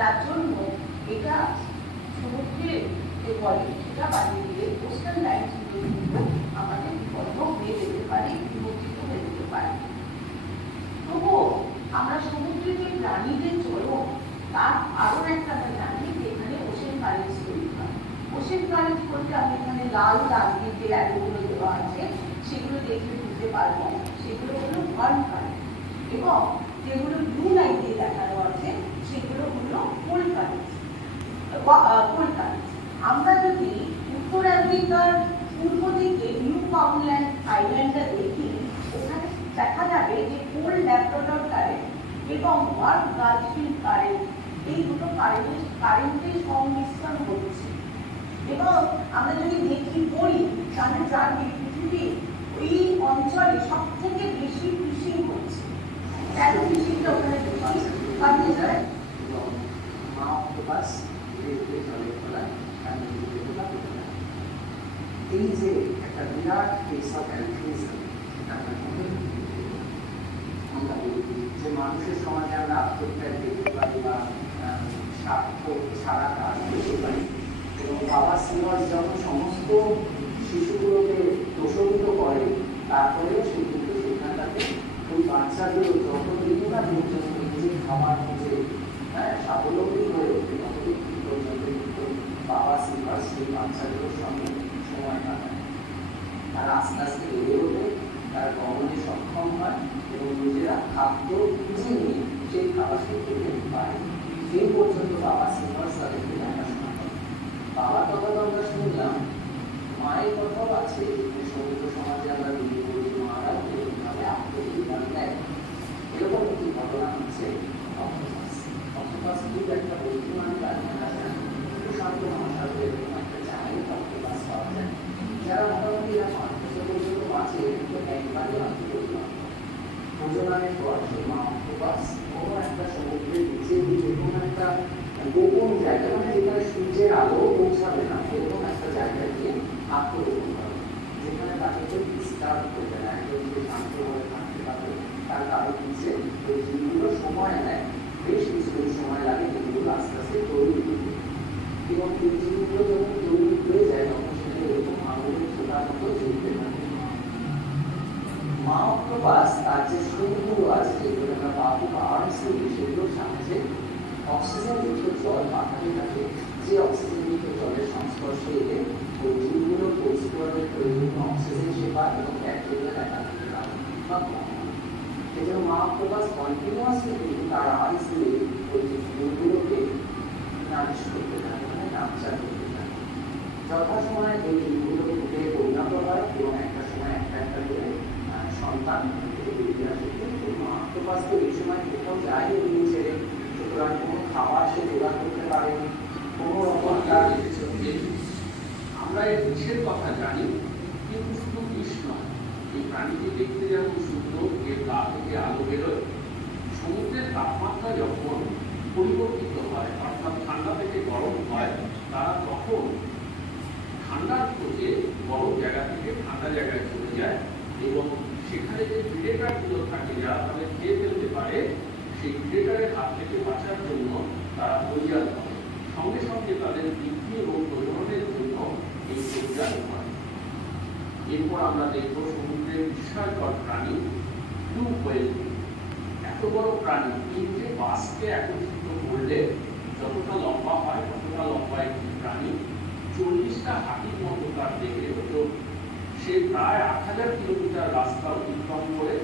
যার জন্য এটা সমুদ্রে যে বলে সেটা বাড়িয়ে দিলে কোস্টাল লাইনগুলো কিন্তু আমাদের বিপন্ন হয়ে যেতে পারে, বিমোচিত হয়ে যেতে পারে। তবুও আমরা সমুদ্রে যে প্রাণীদের চলন তার আরো একটা আমরা জানি যে এখানে ওশেন কারেন্টস তৈরি হয়। ওশেন কারেন্টস বলতে আমি এখানে লাল দাগ দিয়ে যে অ্যারোগুলো দেওয়া আছে সেগুলো দেখে বুঝতে পারবো সেগুলো হলো ওয়ার্ম কারেন্ট, এবং যেগুলো ব্লু লাইন দিয়ে দেখানো আছে সেগুলো হলো কোল্ড কারেন্টস। আমরা যদি উত্তর আমেরিকার পূর্ব দিকে নিউ ফাউন্ডল্যান্ড আইল্যান্ডটা দেখি, ওখানে দেখা যাবে যে কোল্ড ল্যাব্রাডর কারেন্ট এবং ওয়ার্ম গালফ ফিল্ড কারেন্ট, এই দুটো কারেন্টের সংমিশ্রণ হচ্ছে। এবং আমরা যদি দেখি পড়ি তাহলে জানবি পৃথিবীর ওই অঞ্চলে সব থেকে বেশি ফিশিং হচ্ছে। কেন ফিশিংটা ওখানে বেশি যায়? এই যে একটা বিরাট কেস অফ অ্যালট্রুইজম, আমরা যে মানুষের সমাজে আমরা আত্মত্যাগ দেখতে পারি বা স্বার্থ ছাড়া কাজ করতে পারি, এবং বাবা সিলভাস যখন সমস্ত শিশুগুলোকে দোষিত করে তারপরেও সে কিন্তু সেখানটাতে ওই বাচ্চাগুলো যতদিন না পর্যন্ত নিজের খাবার খুঁজে স্বাবলম্বী হয়ে ওঠে ততদিন পর্যন্ত কিন্তু বাবা সিলভাস সেই বাচ্চাগুলোর সঙ্গে সময় কাটায়। তারা আস্তে আস্তে বেড়ে ওঠে, তারা গমনে সক্ষম হয় এবং নিজেরা খাদ্য খুঁজে নিয়ে সেই খাবারটি খেতে পারে। এই পর্যন্ত বাবা সিলভাস তাদেরকে দেখাশোনা করে। বাবার কথা তো আমরা শুনলাম, মায়ের কথাও আছে যে সমুদ্র সমাজে আমরা বিয়ে করি, মারা এরকমভাবে আত্মবলিদান দেয়। এরকম একটি ঘটনা হচ্ছে অক্টোপাস। অক্টোপাস খুব একটা বুদ্ধিমান প্রাণী, প্রশান্ত মহাসাগরে এরকম একটা জায়গায় অক্টোপাস পাওয়া যায়, যারা মোটামুটি এরা 5 বছর পর্যন্ত বাঁচে, কিন্তু একবারই আত্মবলিদান। প্রজননের পর সেই মা অক্টোপাস কোনো একটা সমুদ্রের নিচে যেরকম একটা গোপন জায়গা, মানে যেখানে সূর্যের আলো পৌঁছাবে না এরকম একটা জায়গা গিয়ে আত্মগোপন করে, যেখানে তাকে কেউ ডিস্টার্ব করবে না, একদম যে শান্তভাবে থাকতে পারবে। তার কারণ হচ্ছে ওই জিনিসগুলো সময় নেয়, বেশ কিছুদিন সময় লাগে যেগুলো আস্তে আস্তে তৈরি করবে, এবং এই জিনিসগুলো যখন তৈরি হয়ে যায় তখন সেটা এরকম আঙুলের ছোটার মতো ঝুলতে থাকে। মা অক্টোপাস তার যে শুঁড়গুলো আছে, যেগুলো আমরা বাবু বা আর্মস বলি, সেগুলোর সাহায্যে অক্সিজেনযুক্ত জল পাঠাতে থাকে, যে অক্সিজেনযুক্ত জলের সংস্পর্শে এলে ওই জীবগুলো পরিষ্কারের প্রয়োজনীয় অক্সিজেন সে পায় এবং ব্যাকটেরিয়া দেখা দিতে পারে বা এই জন্য মা অক্টোপাস কন্টিনিউয়াসলি কিন্তু তার আইস দিয়ে ওই জীবগুলোকে নারিশ করতে থাকে, মানে নামচার করতে থাকে। যথাসময়ে ওই জীবগুলো ফুটে পরিণত হয় এবং একটা সময় একটা একটা করে সন্তান থেকে বেরিয়ে আসে। কিন্তু মা অক্টোপাস তো এই সময় কোথাও যায় এমনি ছেড়ে, সুতরাং কোনো খাবার সে জোগাড় করতে পারেনি, কোনো রকম আমরা এর বিষের কথা জানি, কিন্তু শুধু বিষ নয়, এই প্রাণীটি দেখতে যেমন সুন্দর, এর গা থেকে আলো বেরোয়। সমুদ্রের তাপমাত্রা যখন পরিবর্তিত হয়, অর্থাৎ ঠান্ডা থেকে গরম হয়, তারা তখন ঠান্ডার খোঁজে গরম জায়গা থেকে ঠান্ডা জায়গায় চলে যায়, এবং সেখানে যে প্রেডেটরগুলো থাকে যারা তাদের খেয়ে ফেলতে পারে, সেই প্রেডেটরের হাত থেকে বাঁচার জন্য তারা পরিযান করে। সঙ্গে সঙ্গে তাদের বৃদ্ধি এবং প্রজননের জন্য এই পরিযান করে। এরপর আমরা দেখব সমুদ্রের বিস্ময়কর প্রাণী ব্লু হোয়েল। এত বড় প্রাণী, 3টে বাসকে একত্রিত করলে যতটা লম্বা হয় ততটা লম্বা একটি প্রাণী, 40টা হাতির মতো তার দেখে ওজন। সে প্রায় 8000 কিলোমিটার রাস্তা অতিক্রম করে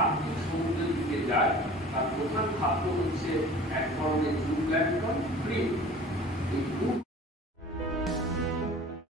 আর্কটিক সমুদ্রের দিকে যায়। তার প্রধান খাদ্য হচ্ছে